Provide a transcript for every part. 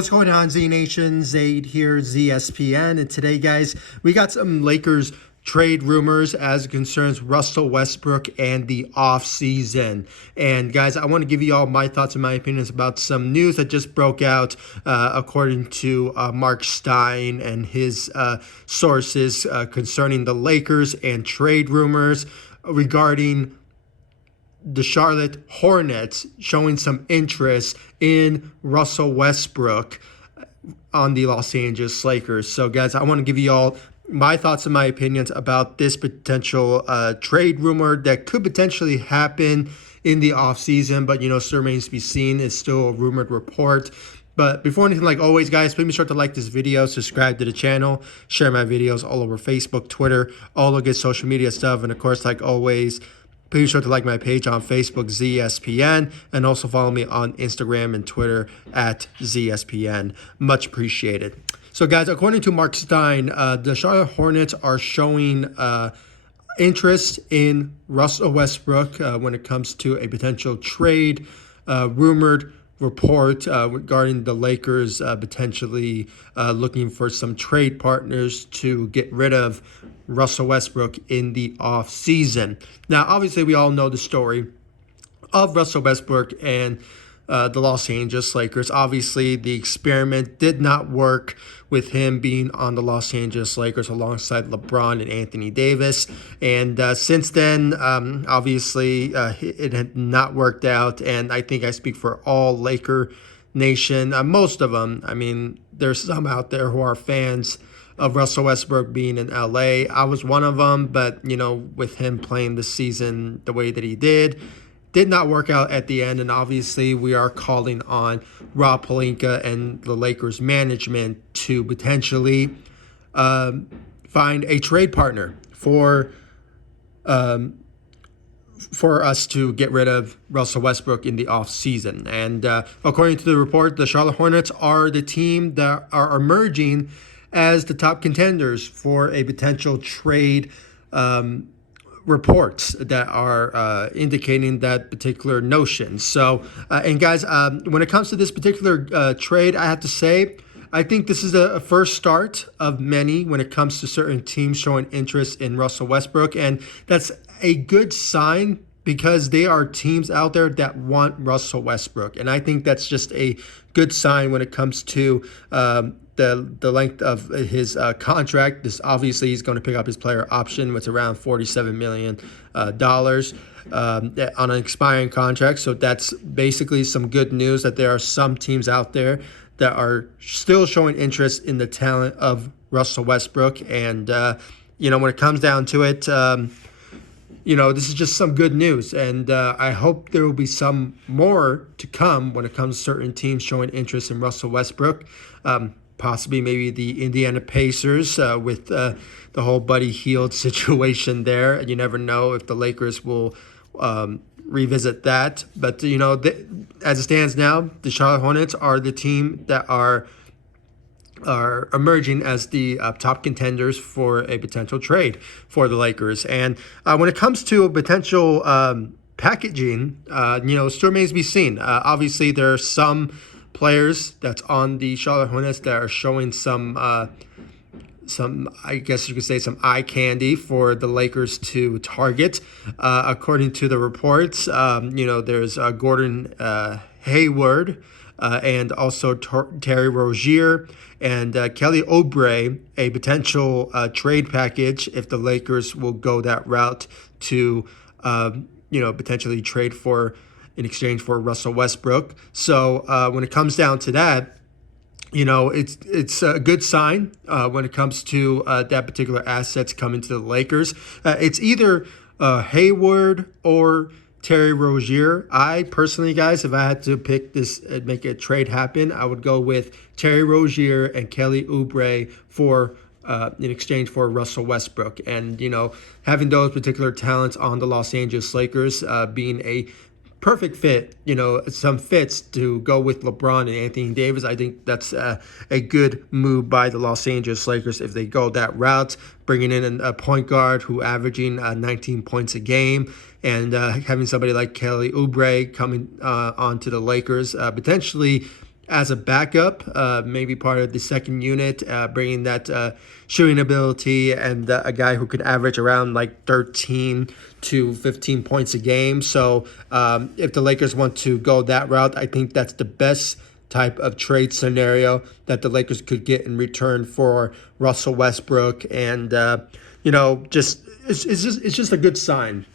what's going on, Z Nation? Zaid here, ZSPN. And today, guys, we got some Lakers trade rumors as it concerns Russell Westbrook and the offseason. And, guys, I want to give you all my thoughts and my opinions about some news that just broke out according to Marc Stein and his sources concerning the Lakers and trade rumors regarding the Charlotte Hornets showing some interest in Russell Westbrook on the Los Angeles Lakers. So, guys, I want to give you all my thoughts and my opinions about this potential trade rumor that could potentially happen in the offseason, but, still remains to be seen. It's still a rumored report. But before anything, like always, guys, please be sure to like this video, subscribe to the channel, share my videos all over Facebook, Twitter, all the good social media stuff, and, of course, like always, please be sure to like my page on Facebook, ZSPN, and also follow me on Instagram and Twitter at ZSPN. Much appreciated. So, guys, according to Marc Stein, the Charlotte Hornets are showing interest in Russell Westbrook when it comes to a potential trade. Rumored report regarding the Lakers potentially looking for some trade partners to get rid of Russell Westbrook in the offseason. Now, obviously, we all know the story of Russell Westbrook and the Los Angeles Lakers. Obviously, the experiment did not work with him being on the Los Angeles Lakers alongside LeBron and Anthony Davis. And since then, obviously, it had not worked out. And I think I speak for all Laker Nation, most of them. I mean, there's some out there who are fans of Russell Westbrook being in LA. I was one of them, but, with him playing the season the way that he did not work out at the end, and obviously we are calling on Rob Pelinka and the Lakers management to potentially find a trade partner for us to get rid of Russell Westbrook in the offseason. And according to the report, the Charlotte Hornets are the team that are emerging as the top contenders for a potential trade reports that are indicating that particular notion. So, and guys, when it comes to this particular trade, I have to say, I think this is the first start of many when it comes to certain teams showing interest in Russell Westbrook. And that's a good sign because they are teams out there that want Russell Westbrook. And I think that's just a good sign when it comes to the length of his contract. This obviously he's going to pick up his player option, which is around $47 million on an expiring contract. So that's basically some good news that there are some teams out there that are still showing interest in the talent of Russell Westbrook. And, when it comes down to it, this is just some good news. And I hope there will be some more to come when it comes to certain teams showing interest in Russell Westbrook. Possibly maybe the Indiana Pacers with the whole Buddy Hield situation there. You never know if the Lakers will revisit that. But, as it stands now, the Charlotte Hornets are the team that are emerging as the top contenders for a potential trade for the Lakers. And when it comes to a potential packaging, still remains to be seen. Obviously, there are some players that's on the Charlotte Hornets that are showing some, I guess you could say, some eye candy for the Lakers to target. According to the reports, there's Gordon Hayward and also Terry Rozier and Kelly Oubre, a potential trade package if the Lakers will go that route to, potentially trade for in exchange for Russell Westbrook. So when it comes down to that, it's a good sign when it comes to that particular assets coming to the Lakers. It's either Hayward or Terry Rozier. I personally, guys, if I had to pick this and make a trade happen, I would go with Terry Rozier and Kelly Oubre for in exchange for Russell Westbrook. And, having those particular talents on the Los Angeles Lakers being a perfect fit, some fits to go with LeBron and Anthony Davis. I think that's a good move by the Los Angeles Lakers if they go that route, bringing in a point guard who averaging 19 points a game, and having somebody like Kelly Oubre coming onto the Lakers, potentially as a backup, maybe part of the second unit, bringing that shooting ability and a guy who could average around like 13 to 15 points a game. So if the Lakers want to go that route, I think that's the best type of trade scenario that the Lakers could get in return for Russell Westbrook. And, just it's just a good sign.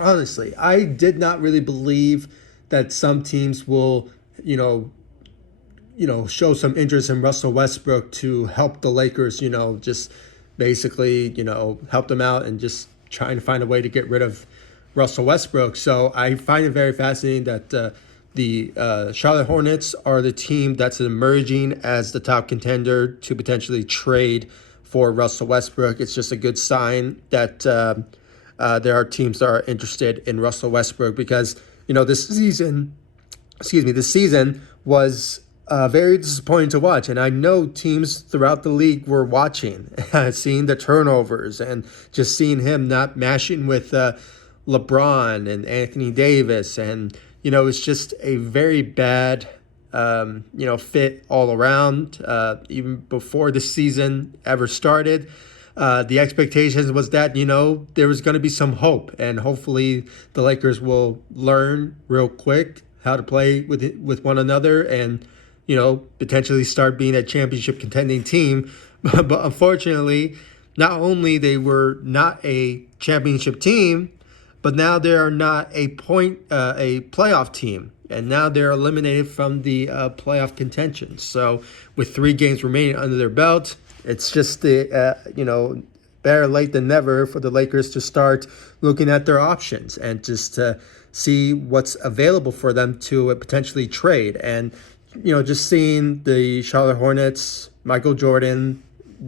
Honestly, I did not really believe that some teams will, show some interest in Russell Westbrook to help the Lakers, just basically, help them out and just trying to find a way to get rid of Russell Westbrook. So I find it very fascinating that the Charlotte Hornets are the team that's emerging as the top contender to potentially trade for Russell Westbrook. It's just a good sign that there are teams that are interested in Russell Westbrook because, this season was very disappointing to watch. And I know teams throughout the league were watching, seeing the turnovers and just seeing him not mashing with LeBron and Anthony Davis. And, it's just a very bad, fit all around. Even before the season ever started, the expectations was that, there was going to be some hope. And hopefully the Lakers will learn real quick how to play with one another and, potentially start being a championship contending team. But unfortunately, not only they were not a championship team, but now they are not a playoff team. And now they're eliminated from the playoff contention. So with 3 games remaining under their belt, it's just better late than never for the Lakers to start looking at their options and just to see what's available for them to potentially trade. And, just seeing the Charlotte Hornets, Michael Jordan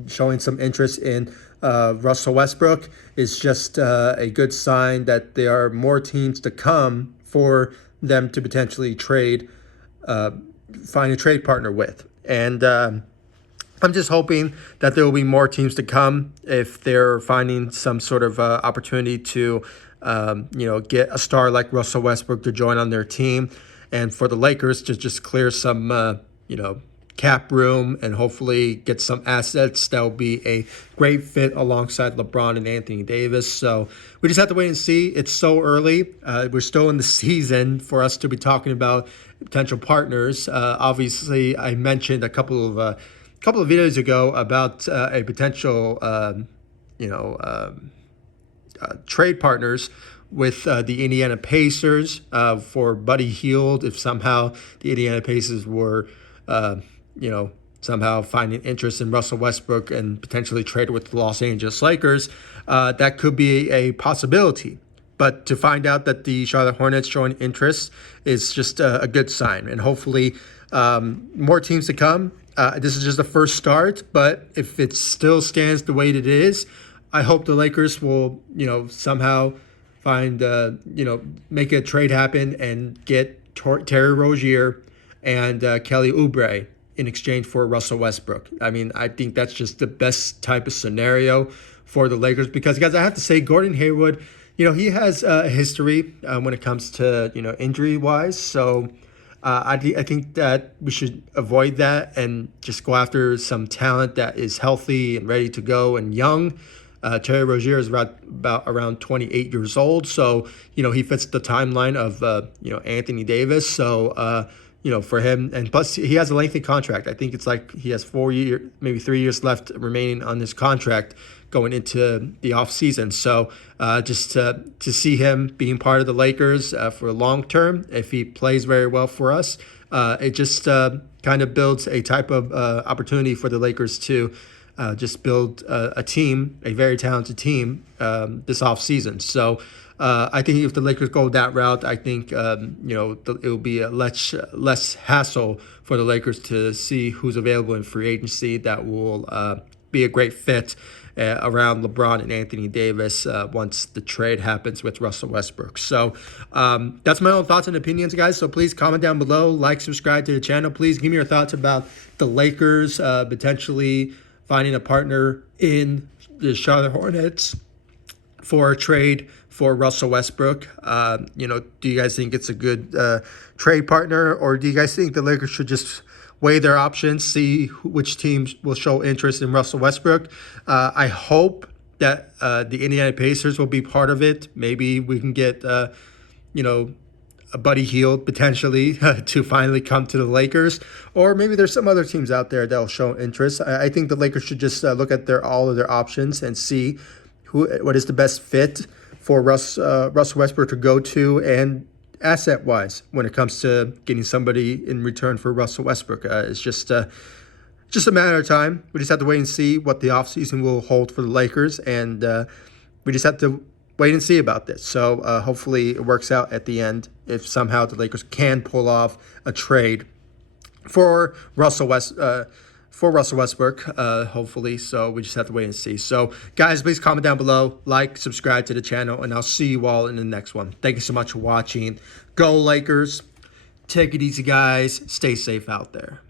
showing some interest in Russell Westbrook is just a good sign that there are more teams to come for them to potentially find a trade partner with. And I'm just hoping that there will be more teams to come if they're finding some sort of opportunity to, get a star like Russell Westbrook to join on their team. And for the Lakers to just clear some, cap room and hopefully get some assets that will be a great fit alongside LeBron and Anthony Davis. So we just have to wait and see. It's so early. We're still in the season for us to be talking about potential partners. Obviously, I mentioned a couple of videos ago about a potential, trade partners with the Indiana Pacers for Buddy Hield. If somehow the Indiana Pacers were, somehow finding interest in Russell Westbrook and potentially trade with the Los Angeles Lakers, that could be a possibility. But to find out that the Charlotte Hornets showing interest is just a good sign. And hopefully more teams to come. This is just the first start, but if it still stands the way that it is, I hope the Lakers will, somehow find, make a trade happen and get Terry Rozier and Kelly Oubre in exchange for Russell Westbrook. I mean, I think that's just the best type of scenario for the Lakers because, guys, I have to say, Gordon Hayward, he has a history when it comes to, injury-wise. So I think that we should avoid that and just go after some talent that is healthy and ready to go and young. Terry Rozier is about around 28 years old. So, he fits the timeline of, Anthony Davis. So, for him, and plus he has a lengthy contract. I think it's like he has 4 years, maybe 3 years left remaining on his contract going into the offseason. So just to see him being part of the Lakers for long term, if he plays very well for us, it just kind of builds a type of opportunity for the Lakers to just build a team, a very talented team this offseason. So I think if the Lakers go that route, I think it will be a less hassle for the Lakers to see who's available in free agency that will be a great fit around LeBron and Anthony Davis once the trade happens with Russell Westbrook. So that's my own thoughts and opinions, guys. So please comment down below, like, subscribe to the channel. Please give me your thoughts about the Lakers potentially finding a partner in the Charlotte Hornets for a trade for Russell Westbrook. Do you guys think it's a good trade partner, or do you guys think the Lakers should just weigh their options, see which teams will show interest in Russell Westbrook. I hope that the Indiana Pacers will be part of it. Maybe we can get, a Buddy Hield potentially to finally come to the Lakers. Or maybe there's some other teams out there that will show interest. I think the Lakers should just look at all of their options and see what is the best fit for Russell Westbrook to go to, and asset-wise when it comes to getting somebody in return for Russell Westbrook. It's just a matter of time. We just have to wait and see what the offseason will hold for the Lakers, and we just have to wait and see about this. So hopefully it works out at the end if somehow the Lakers can pull off a trade for Russell Westbrook, hopefully. So we just have to wait and see. So guys, please comment down below, like, subscribe to the channel, and I'll see you all in the next one. Thank you so much for watching. Go Lakers. Take it easy, guys. Stay safe out there.